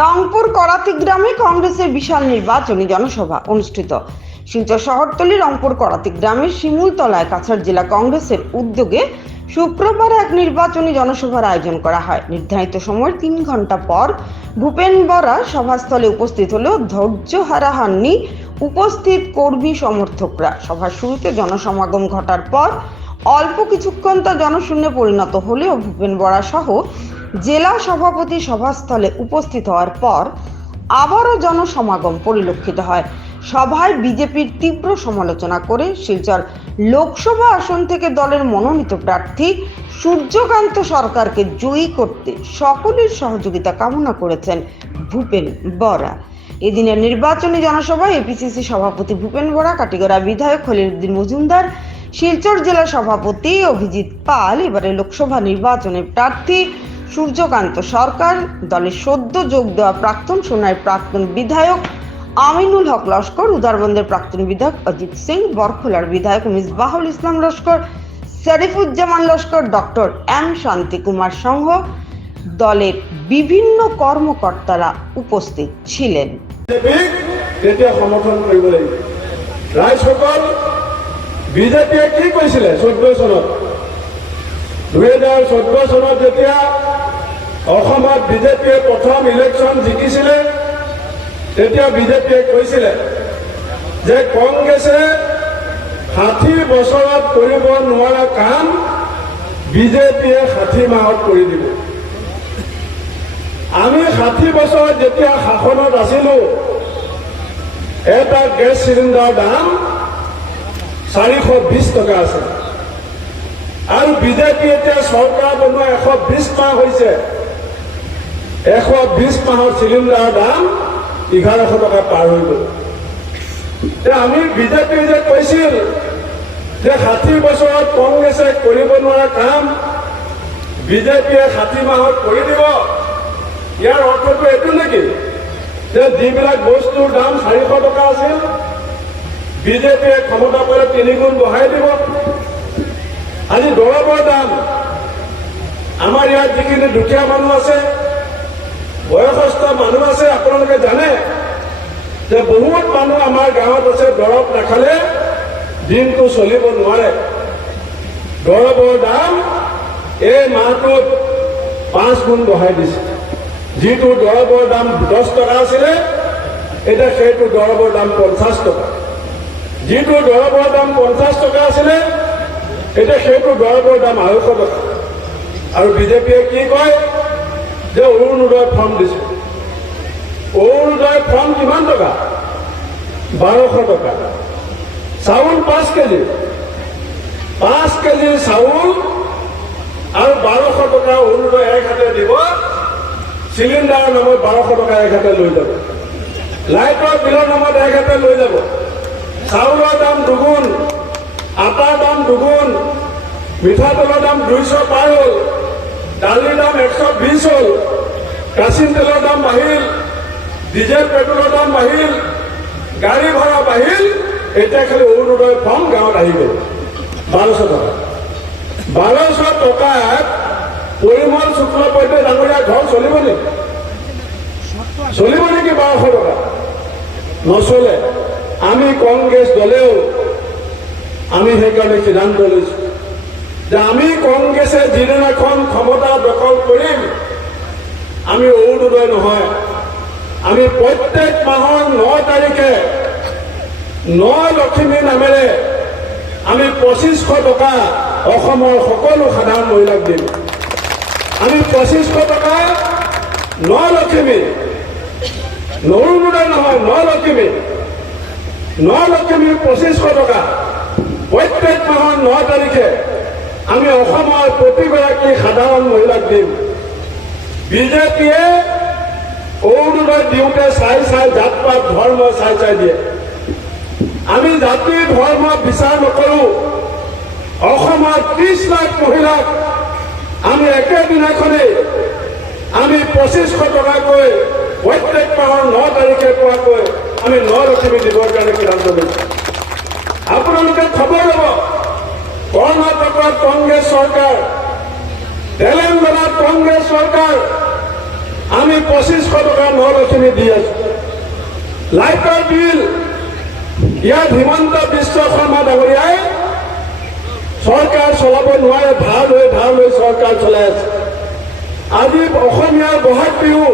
রংপুর করাতি গ্রামে কংগ্রেসের বিশাল নির্বাচনী জনসভা অনুষ্ঠিত। শিলচর শহরতলি রংপুর করাতি গ্রামের শিমুলতলায় কাছাড় জেলা কংগ্রেসের উদ্যোগে শুক্রবার এক নির্বাচনী জনসভার আয়োজন করা হয়। নির্ধারিত সময়ের তিন ঘণ্টা পর ভূপেন বরা সভাস্থলে উপস্থিত হলেও ধৈর্য হারা হননি উপস্থিত কর্মী সমর্থকরা। সভার শুরুতে জনসমাগম ঘটার পর অল্প কিছুক্ষণ তা জনশূন্যে পরিণত হলেও ভূপেন বরা সহ জেলা সভাপতি সভাস্থলে উপস্থিত হওয়ার পর আবারও জনসমাগম পরিলক্ষিত হয়। সভায় বিজেপির তীব্র সমালোচনা করে শিলচর লোকসভা আসন থেকে দলের মনোনীত প্রার্থী সূর্যকান্ত সরকারকে জয়ী করতে সকলের সহযোগিতা কামনা করেছেন ভূপেন বরা। এদিনের নির্বাচনী জনসভায় এপিসিসি সভাপতি ভূপেন বরা, কাটিগড়া বিধায়ক খলিলুদ্দিন মজুমদার, শিলচর জেলা সভাপতি অভিজিৎ পাল এবারে লোকসভা নির্বাচনের প্রার্থী সূর্যকান্ত সরকার, দলের সদ্য যোগ দেওয়া প্রাক্তন সোনার প্রাক্তন বিধায়ক আমিনুল হক লস্কর, উদারবন্দের প্রাক্তন বিধায়ক অজিত সিং, বরখোলার বিধায়ক মিসবাহুল ইসলাম লস্কর, শরীফুজ্জামান লস্কর, ডক্টর এম শান্তি কুমার সংঘ দলের বিভিন্ন কর্মকর্তারা উপস্থিত ছিলেন। বিজেপিয়ে কি কৈছিলে চৈধ্য চনত? দুহেজাৰ চৈধ্য চনত যেতিয়া অসমত বিজেপিয়ে প্ৰথম ইলেকশ্যন জিকিছিলে, তেতিয়া বিজেপিয়ে কৈছিলে যে কংগ্ৰেছে ষাঠি বছৰত কৰিব নোৱাৰা কাম বিজেপিয়ে ষাঠি মাহত কৰি দিব। আমি ষাঠি বছৰ যেতিয়া শাসনত আছিলো, এটা গেছ চিলিণ্ডাৰ দাম চাৰিশ বিশ টকা আছিল। আৰু বিজেপি এতিয়া চৰকাৰ বনোৱা এশ বিশ মাহ হৈছে। এশ বিশ মাহৰ চিলিণ্ডাৰৰ দাম এঘাৰশ টকা পাৰ হৈ গ'ল। আমি বিজেপি যে কৈছিল যে ষাঠি বছৰত কংগ্ৰেছে কৰিব নোৱাৰা কাম বিজেপিয়ে ষাঠি মাহত কৰি দিব, ইয়াৰ অৰ্থটো এইটো নেকি? যে যিবিলাক বস্তুৰ দাম চাৰিশ টকা আছিল, বিজেপিয়ে ক্ষমতা পালে তিনিগুণ বঢ়াই দিব। আজি দৰৱৰ দাম, আমাৰ ইয়াত যিখিনি দুখীয়া মানুহ আছে বয়সস্থ মানুহ আছে, আপোনালোকে জানে যে বহুত মানুহ আমাৰ গাঁৱত আছে, দৰৱ নাখালে দিনটো চলিব নোৱাৰে। দৰৱৰ দাম এই মাহটোত পাঁচ গুণ বঢ়াই দিছে। যিটো দৰৱৰ দাম দহ টকা আছিলে, এতিয়া সেইটো দৰৱৰ দাম পঞ্চাছ টকা। যিটো দৰৱৰ দাম পঞ্চাছ টকা আছিলে, এতিয়া সেইটো দৰৱৰ দাম আঢ়ৈশ টকা। আৰু বিজেপিয়ে কি কয় যে অৰুণোদয় ফৰ্ম দিছে। অৰুণোদয় ফৰ্ম কিমান টকা? বাৰশ টকা। চাউল পাঁচ কেজি। পাঁচ কেজি চাউল আৰু বাৰশ টকা অৰুণোদয় এক হাতে দিব, চিলিণ্ডাৰৰ নামত বাৰশ টকা এক হাতে লৈ যাব। লাইটৰ বিলৰ নামত এক হাতে লৈ যাব। চাউলৰ দাম দুগুণ, আটাৰ দাম দুগুণ, মিঠাতেলৰ দাম দুইশ পাৰ হ'ল। দালিৰ দাম এশ বিশ হ'ল। কেৰাচিন তেলৰ দাম বাঢ়িল ডিজেল পেট্ৰলৰ দাম বাঢ়িল গাড়ী ভাড়া বাঢ়িল এতিয়া খালি অৰুণোদয় ফৰ্ম গাঁৱত আহি গ'ল। বাৰশ টকা। বাৰশ টকাত পৰিমল শুক্লবৈদ্য ডাঙৰীয়া ঘৰ চলিব নেকি? চলিব নেকি বাৰশ টকা? নচলে। আমি কংগ্ৰেছ দলেও, আমি সেইকাৰণে সিদ্ধান্ত লৈছো। যে আমি কংগ্ৰেছে যিদিনাখন ক্ষমতা দখল কৰিম, আমি অৰুণোদয় নহয়। আমি প্ৰত্যেক মাহৰ ন তাৰিখে ন লক্ষ্মী নামেৰে আমি পঁচিছশ টকা অসমৰ সকলো সাধাৰণ মহিলাক দিম। আমি পঁচিছশ টকা ন লক্ষ্মী নৰুণোদয় নহয়, ন লক্ষ্মী ন লক্ষ্মী পঁচিছশ টকা। প্ৰত্যেক মাহৰ ন তাৰিখে আমি অসমৰ প্ৰতিগৰাকী সাধাৰণ মহিলাক দিম। বিজেপিয়ে অৰুণোদয় দিওঁতে চাই চাই জাত পাত ধৰ্ম চাই চাই দিয়ে। আমি জাতি ধৰ্ম বিচাৰ নকৰোঁ। অসমৰ ত্ৰিশ লাখ মহিলাক আমি একেদিনাখনেই আমি পঁচিছশ টকাকৈ প্ৰত্যেক মাহৰ ন তাৰিখে পোৱাকৈ আমি ন লক্ষ্মী দিবৰ কাৰণে সিদ্ধান্ত লৈছোঁ। আপোনালোকে খবৰ ল'ব। কৰ্ণাটকত কংগ্ৰেছ চৰকাৰ তেলেংগানাত কংগ্ৰেছ চৰকাৰ আমি পঁচিছশ টকা ন লক্ষ্মী দি আছো। লাইটৰ বিল, ইয়াত হিমন্ত বিশ্ব শৰ্মা ডাঙৰীয়াই চৰকাৰ চলাব নোৱাৰে ধাৰ লৈ ধাৰ লৈ চৰকাৰ চলাই আছে। আজি অসমীয়াৰ বহাগ বিহু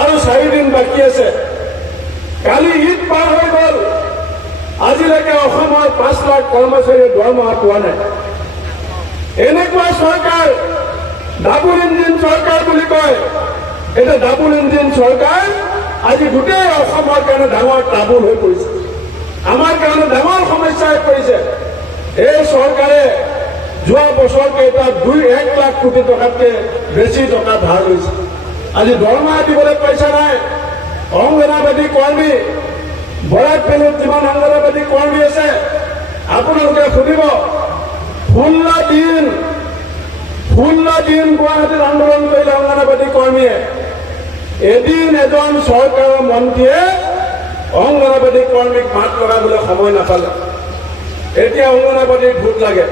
আৰু চাৰিদিন বাকী আছে। কালি ঈদ পাৰ হৈ গ'ল। পাঁচ লাখ কৰ্মচাৰীয়ে দৰমহা পোৱা নাই। এনেকুৱা চৰকাৰ, ডাবুল ইঞ্জিন চৰকাৰ বুলি কয়। এটা ডাবুল ইঞ্জিন চৰকাৰ আজি গোটেই অসমৰ কাৰণে ডাঙৰ টাবুল হৈ পৰিছে। আমাৰ কাৰণে ডাঙৰ সমস্যা হৈ পৰিছে। এই চৰকাৰে যোৱা বছৰ কেইটাত দুই, এক লাখ কোটি টকাতকে বেছি টকা ধাৰ লৈছে। আজি দৰমহা দিবলৈ পইচা নাই? অংগনাবাদী কৰ্মী, বৰাক পেলত যিমান অংগনাবাদী কৰ্মী আছে আপোনালোকে সুধিব ষোল্ল দিন ষোল্ল দিন গুৱাহাটীত আন্দোলন কৰিলে অংগনাবাদী কৰ্মীয়ে। এদিন এজন চৰকাৰৰ মন্ত্ৰীয়ে অংগনাবাদী কৰ্মীক মাত লগাবলৈ সময় নাপালে। এতিয়া অংগনাবাদীৰ ভোট লাগে।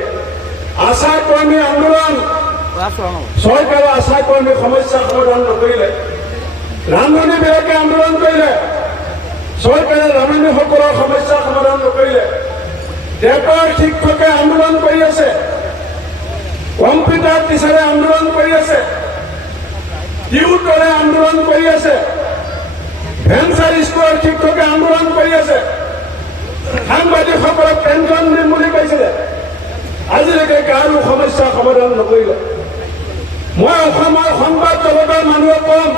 আশা কৰ্মী আন্দোলন। চৰকাৰৰ আশা কৰ্মী সমস্যা সমাধান নকৰিলে। ৰান্ধনীবিলাকে আন্দোলন কৰিলে। চৰকাৰে ৰান্ধনীসকলৰ সমস্যা সমাধান নকৰিলে। টেটৰ শিক্ষকে আন্দোলন কৰি আছে। কম্পিউটাৰ টিচাৰে আন্দোলন কৰি আছে। টিউটৰে আন্দোলন কৰি আছে। ভেঞ্চাৰ স্কুলৰ শিক্ষকে আন্দোলন কৰি আছে। সাংবাদিকসকলক পেঞ্চন দিম বুলি কৈছিলে। আজিলৈকে কাৰো সমস্যা সমাধান নকৰিলে। মই অসমৰ সংবাদ জগতৰ মানুহক কম।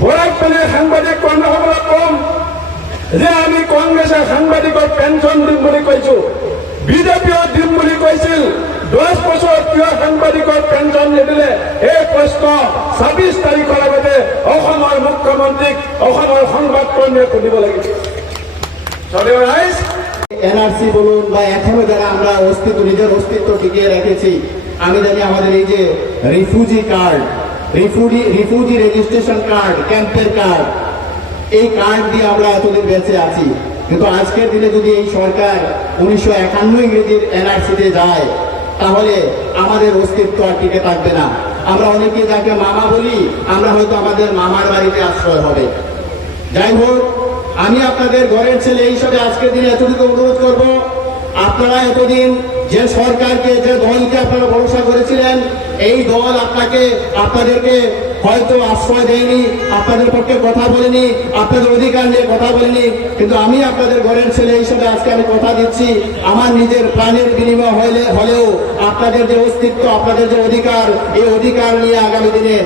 বৰাক পেলে সাংবাদিক কৰ্মীসকলক কম। যে আমি কংগ্ৰেছে সাংবাদিকৰ পেঞ্চন দিম বুলি কৈছো বিজেপিয়েও দিম বুলি কৈছিল দহ বছৰত কিয় সাংবাদিকৰ পেঞ্চন নিদিলে? এই প্ৰশ্ন ছাব্বিছ তাৰিখৰ আগতে অসমৰ মুখ্যমন্ত্ৰীক, অসমৰ সংবাদ কৰ্মীয়ে সুধিব লাগিব। এনআরসি বলুন বা এখনও যারা আমরা অস্তিত্ব, নিজের অস্তিত্ব টিকিয়ে রেখেছি। আমি জানি আমাদের এই যে refugee card refugee refugee registration card ক্যাম্পের কার্ড এই কার্ড দিয়ে আমরা এতদিন বেঁচে আছি। কিন্তু আজকের দিনে যদি এই সরকার উনিশশো একান্ন ইংরেজির এনআরসিতে যায়, তাহলে আমাদের অস্তিত্ব আর টিকে থাকবে না। আমরা অনেকে যাকে মামা বলি, আমরা হয়তো আমাদের মামার বাড়িতে আশ্রয় হবে। যাই হোক, আমি আপনাদের ঘরের ছেলে হিসাবে আজকের দিনে এতটুকু অনুরোধ করব। আপনারা এতদিন যে সরকারকে, যে দলকে আপনারা ভরসা করেছিলেন এই দল আপনাকে, আপনাদেরকে হয়তো আশ্রয় দেয়নি, আপনাদের পক্ষে কথা বলেনি, আপনাদের অধিকার নিয়ে কথা বলেনি, কিন্তু আমি আপনাদের ঘরের ছেলে হিসেবে আজকে আমি কথা দিচ্ছি। আমার নিজের প্রাণের বিনিময় হলে হলেও আপনাদের যে অস্তিত্ব, আপনাদের যে অধিকার, এই অধিকার নিয়ে আগামী দিনে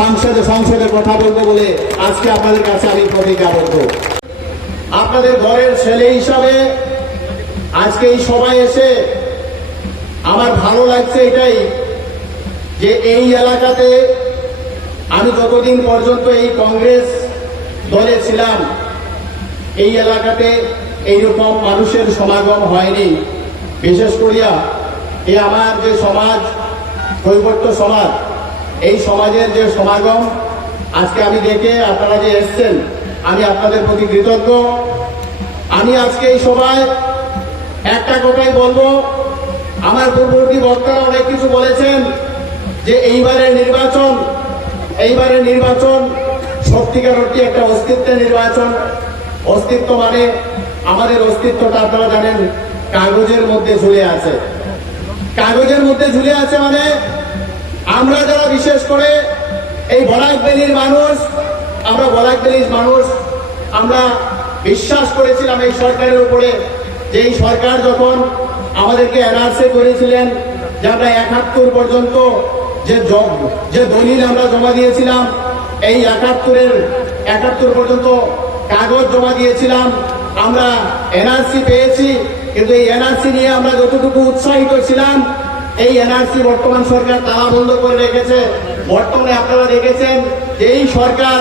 সংসদে সংসদে কথা বলব বলে আজকে আপনাদের কাছে আমি প্রতিজ্ঞা করব। আপনাদের ঘরের ছেলে হিসাবে আজকে এই সবাই এসে আমার ভালো লাগছে এটাই। যে এই এলাকাতে আমি যতদিন পর্যন্ত এই কংগ্রেস দলে ছিলাম, এই এলাকাতে এইরকম মানুষের সমাগম হয়নি। বিশেষ করিয়া এই আমার যে সমাজ কৈবর্ত সমাজ, এই সমাজের যে সমাগম, আজকে আমি দেখে আপনারা যে এসছেন, আমি আপনাদের প্রতি কৃতজ্ঞ। আমি আজকে এই সভায় একটা কথাই বলব। আমার পূর্ববর্তী বক্তারা অনেক কিছু বলেছেন। যে এইবারের নির্বাচন এইবারের নির্বাচন সত্যিকার অর্থে একটা অস্তিত্বের নির্বাচন। অস্তিত্ব মানে আমাদের অস্তিত্বটা আপনারা জানেন, কাগজের মধ্যে ঝুলে আছে। কাগজের মধ্যে ঝুলে আছে মানে আমরা যারা বিশেষ করে এই বরাক ভ্যালির মানুষ, আমরা বরাক ভ্যালির মানুষ, আমরা বিশ্বাস করেছিলাম এই সরকারের উপরে যে এই সরকার যখন আমাদেরকে এনআরসি করেছিলেন, যে আমরা একাত্তর পর্যন্ত যে যে দলিল আমরা জমা দিয়েছিলাম, এই একাত্তরের একাত্তর পর্যন্ত কাগজ জমা দিয়েছিলাম। আমরা এনআরসি পেয়েছি, কিন্তু এই এনআরসি নিয়ে আমরা যতটুকু উৎসাহিত ছিলাম, এই এনআরসি বর্তমান সরকার তালা বন্ধ করে রেখেছে। বর্তমানে আপনারা দেখেছেন যে এই সরকার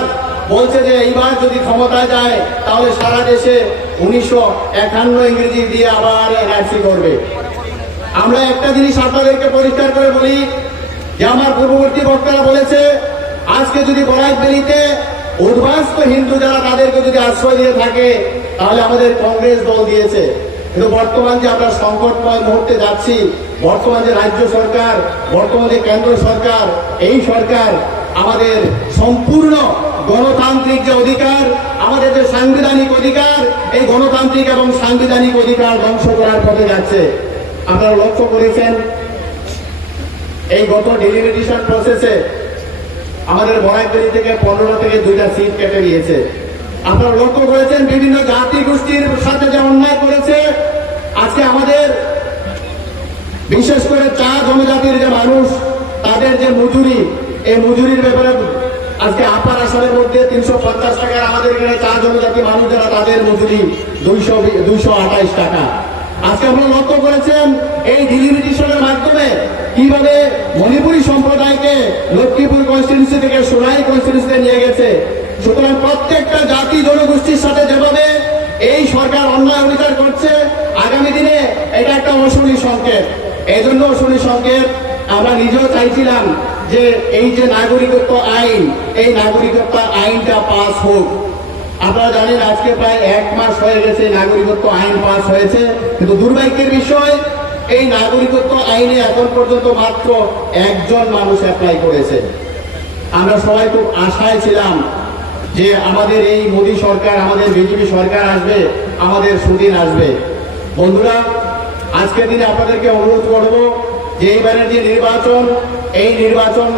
বলছে যে এইবার যদি ক্ষমতা যায়, তাহলে সারা দেশে উনিশশো একান্ন ইংরেজি দিয়ে আবার এনআরসি করবে। আমরা একটা জিনিস আপনাদেরকে পরিষ্কার করে বলি যে আমার পূর্ববর্তী বক্তারা বলেছে, আজকে যদি বরাক বেরিতে উদ্বাস্ত হিন্দু যারা তাদেরকে যদি আশ্রয় দিয়ে থাকে, তাহলে আমাদের কংগ্রেস দল দিয়েছে। কিন্তু বর্তমান যে আমরা সংকটময় মুহূর্তে যাচ্ছি, বর্তমান যে রাজ্য সরকার, বর্তমান যে কেন্দ্র সরকার, এই সরকার আমাদের সম্পূর্ণ গণতান্ত্রিক যে অধিকার, আমাদের যে সাংবিধানিক অধিকার, এই গণতান্ত্রিক এবং সাংবিধানিক অধিকার ধ্বংস করার পথে যাচ্ছে। আপনারা লক্ষ্য করেছেন এই গত ডেলিমিটেশন প্রসেসে আমাদের বরাকবেলি থেকে পনেরো থেকে দুইটা সিট কেটে নিয়েছে। আপনারা লক্ষ্য করেছেন, বিভিন্ন জাতি গোষ্ঠীর সাথে যে অন্যায় করেছে, আজকে আমাদের বিশেষ করে চা জনজাতির যে মানুষ, তাদের যে মজুরি, এই মজুরির ব্যাপারে আজকে আপার আসামের মধ্যে তিনশো পঞ্চাশ টাকার আমাদের এখানে চা জনজাতি মানুষ যারা তাদের মজুরি দুইশো দুইশো আঠাইশ টাকা। আজকে আপনারা লক্ষ্য করেছেন এই ডিলিমিটেশনের মাধ্যমে কীভাবে মণিপুরী সম্প্রদায়কে লক্ষ্মীপুর কনস্টিটিউন্সি থেকে সোনাই কনস্টিটিউন্সিতে নিয়ে গেছে। সুতরাং প্রত্যেকটা জাতি জনগোষ্ঠীর সাথে যেভাবে এই সরকার অন্যায় অবিচার করছে, আগামী দিনে এটা একটা অশনি সংকেত। এই জন্য অশনি সংকেত আমরা নিজেও চাইছিলাম যে এই যে নাগরিকত্ব আইন, এই নাগরিকত্ব আইনটা পাস হোক। আপনারা জানেন আজকে প্রায় এক মাস হয়ে গেছে নাগরিকত্ব আইন পাস হয়েছে। কিন্তু দুর্ভাগ্যের বিষয়, এই নাগরিকত্ব আইনে এখন পর্যন্ত মাত্র একজন মানুষ অ্যাপ্লাই করেছে। আমরা সবাই খুব আশায় ছিলাম যে আমাদের এই মোদী সরকার, আমাদের বিজেপি সরকার আসবে, আমাদের সুদিন আসবে। বন্ধুরা, আজকের দিনে আপনাদেরকে অনুরোধ করব যে এইবারের যে নির্বাচন, এই নির্বাচন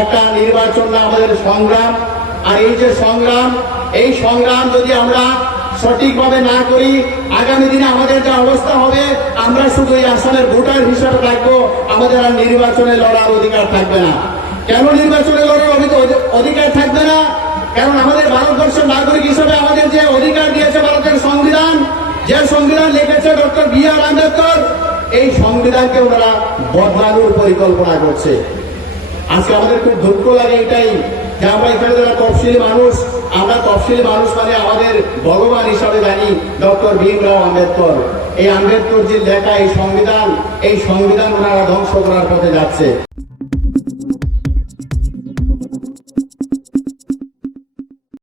একটা নির্বাচন না, আমাদের সংগ্রাম। আর এই যে সংগ্রাম, এই সংগ্রাম যদি আমরা সঠিকভাবে না করি, আগামী দিনে আমাদের যে অবস্থা হবে, আমরা শুধু এই আসামের ভোটার হিসাবে থাকব, আমাদের আর নির্বাচনে লড়ার অধিকার থাকবে না। কেন নির্বাচনে লড়ার অধি- অধিকার থাকবে না? কারণ আমাদের ভারতবর্ষের নাগরিক হিসেবে আমাদের যে অধিকার দিয়েছে ভারতের সংবিধান, যে সংবিধান লিখেছে ডক্টর বি আর আম্বেদকর, এই সংবিধানকে ওনারা বদলানোর পরিকল্পনা করছে। আজকে আমাদের খুব দুঃখ লাগে এটাই। যে আমরা এখানে যারা তফসিলি মানুষ, আমরা তফসিলি মানুষ মানে আমাদের ভগবান হিসাবে জানি, ডক্টর ভীমরাও আম্বেদকর। এই আম্বেদকর যে লেখা, এই সংবিধান এই সংবিধান ওনারা ধ্বংস করার পথে যাচ্ছে।